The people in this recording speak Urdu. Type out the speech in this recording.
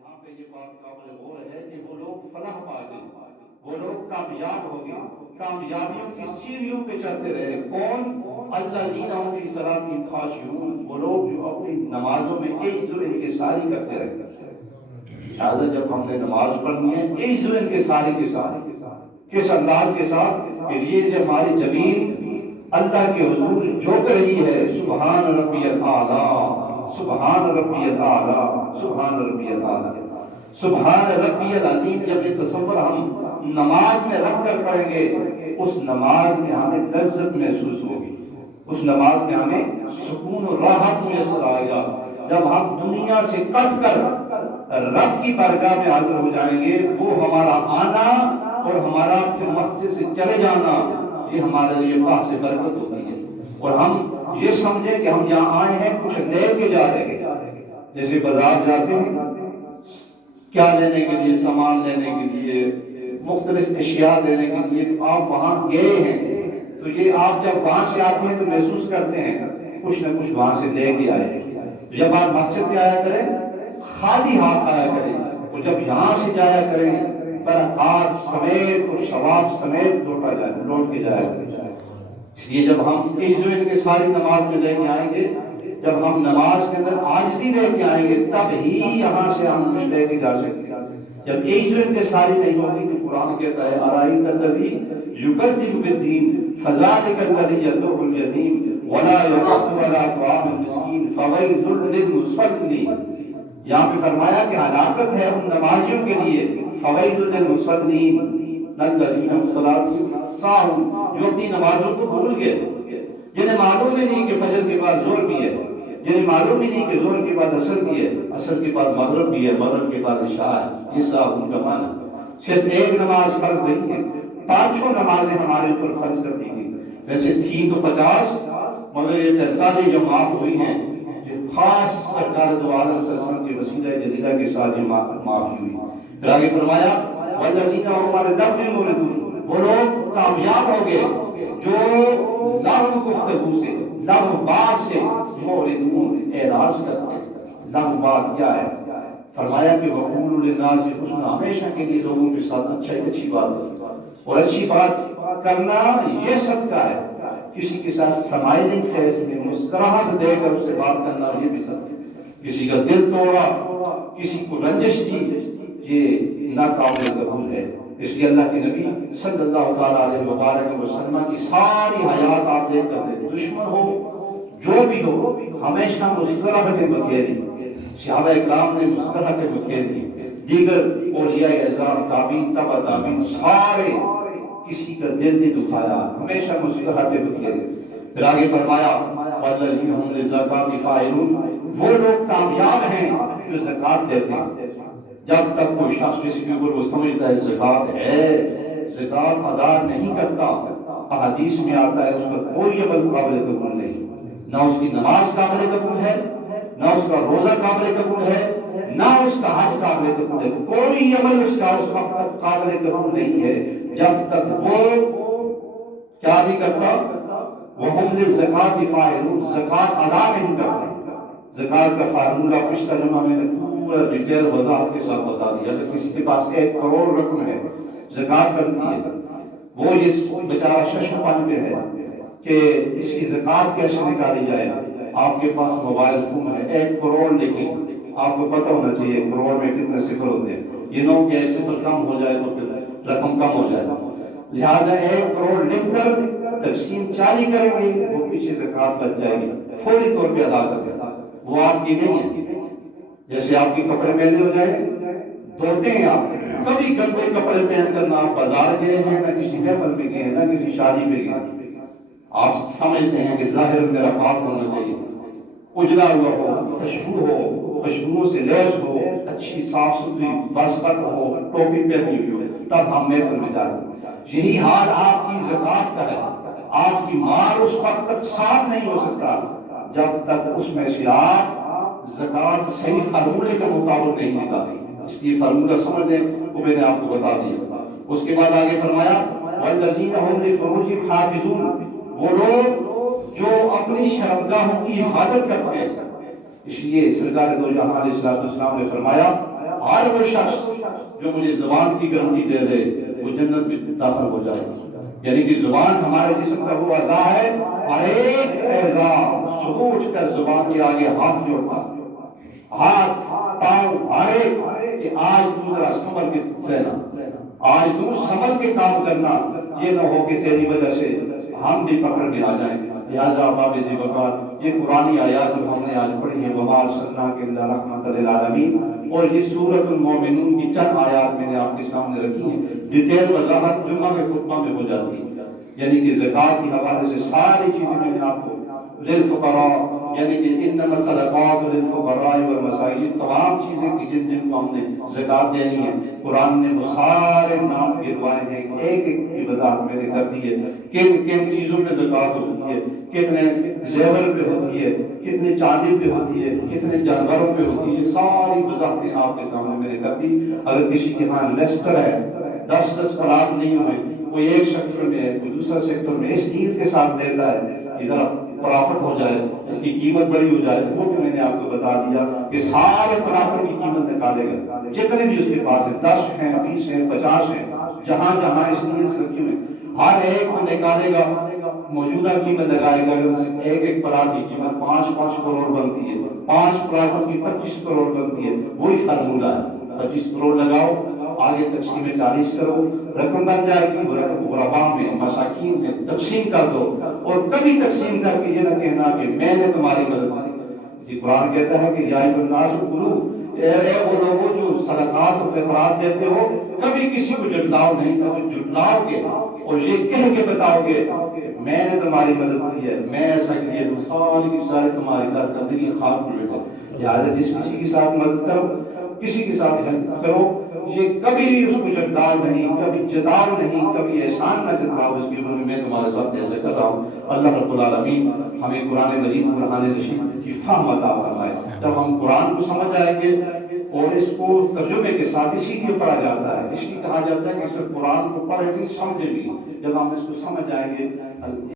یہاں پہ یہ بات قابل غور ہے کہ وہ لوگ فلاح پا گئے، وہ لوگ کامیاب ہو گئے، کامیابیوں کی سیڑھیوں پہ چڑھتے رہے۔ کون؟ الذین هم فی صلاتہم خاشعون، وہ لوگ جو اپنی نمازوں میں عجز و انکساری کرتے رہتے ہیں۔ لہٰذا جب ہم نے نماز پڑھنی ہے عجز و انکساری کے ساتھ، کس انداز کے ساتھ کہ یہ جو ہماری زمین اللہ کے حضور جھک رہی ہے، سبحان ربی الاعلیٰ، سبحان ربی الاعلیٰ، سبحان ربی الاعلیٰ، سبحان ربی العظیم، جب یہ تصور ہم نماز میں رکھ کر پڑھیں گے، اس نماز میں ہمیں لذت محسوس ہوگی، اس نماز میں ہمیں سکون و راحت میسر آئے گا۔ جب ہم دنیا سے کٹ کر رب کی بارگاہ میں حاضر ہو جائیں گے، وہ ہمارا آنا اور ہمارا پھر مسجد سے چلے جانا، یہ ہمارے لیے باعث برکت ہوتی ہے۔ اور ہم یہ سمجھیں کہ ہم یہاں آئے ہیں کچھ لے کے جا رہے ہیں، جیسے بازار جاتے ہیں کیا لینے کے لیے، سامان لینے کے لیے، مختلف اشیاء لینے کے لیے، تو آپ وہاں گئے ہیں، تو یہ آپ جب وہاں سے آتے ہیں تو محسوس کرتے ہیں کچھ نہ کچھ وہاں سے لے کے آئے ہیں۔ جب آپ مسجد میں آیا کریں خالی ہاتھ آیا کریں، اور جب یہاں سے جایا کریں برکات سمیت اور ثواب سمیت لوٹ کے جایا کریں۔ اس لیے جب ہم عجز کے ساری نماز میں لے کے آئیں گے، جب ہم نماز کے اندر عاجزی لے کے آئیں گے، تب ہی یہاں سے ہم کچھ لے کے جا سکتے ہیں۔ جب عجز کے ساری نہیں ہوگی تو قرآن کہتا ہے ارائیت الذی یکذب بالدین فذلک الذی یدعو الیتیم ولا یحض علی طعام المسکین فویل للمصلین۔ یہاں پہ فرمایا کہ ہلاکت ہے ان نمازیوں کے لیے، فویل للمصلین الذین هم صلاتهم ساہون، جو اپنی نمازوں کو بھول گئے، جنہیں معلوم ہی نہیں کہ فجر کے بعد ظہر بھی ہے، جنہیں معلوم ہی نہیں کہ ظہر کے بعد عصر بھی ہے، عصر کے بعد مغرب بھی ہے، مغرب کے بعد عشاء ہے۔ یہ ساہون کا معنی صرف ایک نماز فرض نہیں ہے، پانچوں نمازیں ہمارے اوپر فرض کر دی گئی۔ ویسے تھی تو 50، مگر یہ 43 جو معاف ہوئی ہیں، یہ خاص سرکار دو عالم صلی اللہ علیہ وسلم کی وسیلہ جدیدہ کے ساتھ یہ معافی ہوئی۔ پھر آگے فرمایا والذین هم عن اللغو معرضون، وہ لوگ کامیاب ہو گئے جو لغو گفتگو سے، لغو بات سے معرضون، اعراض کرتے ہیں۔ لغو بات کیا ہے؟ فرمایا کہ وقولوا للناس حسنا، ہمیشہ کے لیے لوگوں کے ساتھ اچھی بات کرو، اور اچھی بات کرنا یہ صدقہ ہے۔ کسی کے ساتھ سمائلنگ فیس میں مسکراہٹ دے کر اس سے بات کرنا یہ بھی صدقہ ہے۔ کسی کا دل توڑا، کسی کو رنجش دی، یہ ناقابل قبول ہے۔ اس لیے اللہ کے نبی صلی اللہ تعالیٰ علیہ وآلہ وسلم کی ساری حیات آپ دیکھ کر دیں، دشمن ہو جو بھی ہو ہمیشہ مسکراہٹ بکھیری، صحابہ اکرام نے مسکراہٹ بکھیری، دیگر اولیاء اعظام تابعین تبع تابعین سارے کسی کا دل نہیں دکھایا، ہمیشہ مسکراہٹ بکھیری۔ پھر آگے فرمایا والذین هم للزکاۃ فاعلون، وہ لوگ کامیاب ہیں جو زکوٰۃ دیتے ہیں۔ جب تک کوئی شخص کسی کے اوپر وہ سمجھتا ہے زکوٰۃ ہے، زکوٰۃ ادا نہیں کرتا، احادیث میں آتا ہے اس کا کوئی عمل قابل قبول نہیں، نہ اس کی نماز قابل قبول ہے، نہ اس کا روزہ قابل قبول ہے، نہ اس کا حج قابل قبول ہے، کوئی عمل اس کا اس وقت تک قابل قبول نہیں ہے جب تک وہ کیا نہیں کرتا، وَهُمْ لِلزَّكَاةِ فَاعِلُونَ، زکوٰۃ ادا نہیں کرتا۔ زکوٰۃ کا فارمولہ پچھلا جمعہ میں نے پورا ڈیٹیل وضاحت کے ساتھ بتا دیا۔ اگر کسی کے پاس 1 کروڑ رقم ہے، زکوٰۃ بنتی ہے، وہ اس بیچارہ ششم پن میں ہے کہ اس کی زکوٰۃ کیسے نکالی جائے۔ آپ کے پاس موبائل فون ہے، 1 کروڑ لیکن آپ کو پتہ ہونا چاہیے 1 کروڑ میں کتنے صفر ہوتے ہیں، یہ نو کہ 1 صفر کم ہو جائے تو پھر رقم کم ہو جائے، لہٰذا 1 کروڑ لکھ کر تقسیم 40 کریں گے، وہ پیچھے زکوٰۃ بچ جائے گی، فوری طور پہ ادا کر دیں، وہ آپ کی نہیں ہے۔ جیسے آپ کے کپڑے میلے ہو جائے، دھوتے ہیں آپ، کبھی گندے کپڑے پہن کر نہ آپ بازار گئے ہیں، نہ کسی محفل میں گئے ہیں، نہ کسی شادی میں گئے، آپ سمجھتے ہیں کہ ظاہر میرا پاک ہونا چاہیے، اجلا ہوا ہو، خوشبو ہو، خوشبوؤں سے لیس ہو، اچھی صاف ستھری واسطہ ہو، ٹوپی پہنی ہوئی ہو، تب ہم محفل میں جاتے ہیں۔ یہی حال آپ کی زکوٰۃ کا ہے۔ آپ کی مال اس وقت تک صاف نہیں ہو سکتا جب تک اس میں سے آپ زکوٰۃ صحیح فارمولے کے مطابق نہیں نکالیں۔ اس لیے فارمولہ سمجھ لیں، وہ میں نے آپ کو بتا دیا۔ اس کے بعد آگے فرمایا والذین هم لفروجهم حافظون، وہ لوگ جو اپنی شرمگاہوں کی حفاظت کرتے ہیں۔ اس لیے سرکار دو جہاں علیہ السلام نے فرمایا ہر وہ شخص جو مجھے زبان کی گارنٹی دے دے وہ جنت میں داخل ہو جائے. یعنی کہ زبان ہمارے جسم کا وہ اعضاء ہے، ہر ایک اعضاء صبح اٹھ کر زبان کے آگے ہاتھ جوڑتا، ہاتھ پاؤں ہر ایک کہ آج تو ذرا سنبھل کے رہنا، آج تو سنبھل کے کام کرنا، یہ نہ ہو کہ تیری وجہ سے ہم بھی پکڑ میں آ جائیں. لہٰذا باب ذی وقار یہ قرآنی آیات جو ہم نے آج پڑھی ہے وما ارسلناک الا رحمۃ للعالمین، اور یہ سورۃ المومنون کی چند آیات میں نے آپ کے سامنے رکھی ہیں. ڈیٹیل وضاحت جمعہ کے خطبہ میں ہو جاتی ہے، یعنی کہ زکوٰۃ کے حوالے سے ساری چیزیں میں نے آپ کو للفقراء، یعنی کہ انما الصدقات للفقراء والمساکین، تمام چیزیں کی جن جن کو ہم نے زکوٰۃ دینی ہے قرآن نے وہ سارے نام گنوائے ہیں، ایک ایک کی وضاحت میں نے کر دی ہے. کن کن چیزوں پہ زکوٰۃ ہوتی ہے، کتنے زیور پہ ہوتی ہے، کتنے چاندی پہ ہوتی ہے، کتنے جانوروں پہ ہوتی ہے، ساری وضاحتیں آپ کے سامنے میں نے کر دی. اگر کسی کے ہاں لیسٹر ہے، 10 پلاٹ نہیں ہوئے، کوئی ایک سیکٹر میں ہے کوئی دوسرا سیکٹر میں، اس نیت کے ساتھ دیتا ہے ادھر پرافٹ ہو جائے، اس کی قیمت بڑی ہو جائے، وہ بھی میں نے آپ کو بتا دیا کہ سارے پلاٹوں کی قیمت نکالے گا جتنے بھی اس کے پاس ہیں، 10 ہیں 20 ہیں 50 ہیں، جہاں جہاں اس نیت سے رکھی ہوئی ہر ایک کو نکالے گا، موجودہ قیمت لگائے گا. ایک ایک پلاٹ کی قیمت 5 کروڑ بنتی ہے، 5 پلاٹوں کی 25 کروڑ بنتی ہے. وہی فارمولہ ہے، 25 کروڑ لگاؤ، آگے تقسیم 40 کرو، رقم بن جائے گی، وہ رقم غرباء میں مساکین میں تقسیم کر دو. اور کبھی تقسیم کر کے یہ نہ کہنا کہ میں نے تمہاری مدد کی. قرآن کہتا ہے کہ یا ایھا الناس کلوا، اے وہ لوگوں جو صدقات و خیرات دیتے ہو کبھی کسی کو جھٹلاؤ نہیں، کبھی جھٹلاؤ گے اور یہ کہہ کے بتاؤ گے میں نے تمہاری مدد کی ہے، میں ایسا کیے تو ساری کی ساری تمہاری کارکردگی خاک میں بیٹھے. لہٰذا جس کسی کے ساتھ مدد کرو، کسی کے ساتھ ہیلپ کرو، یہ کبھی بھی اس کو جھٹلاؤ نہیں، کبھی جتاؤ نہیں، کبھی احسان نہ جتلاؤ اس کے بارے میں تمہارے ساتھ ایسے کر رہا ہوں. اللہ رب العالمین ہمیں قرآن مجید قرآن رشید کی فہم عطا فرمائے. جب ہم قرآن کو سمجھ آئیں گے اور اس کو ترجمے کے ساتھ اسی لیے پڑھا جاتا ہے، اس لیے کہا جاتا ہے کہ اس قرآن کو پڑھیں گے سمجھیں گے، جب ہم اس کو سمجھ آئیں گے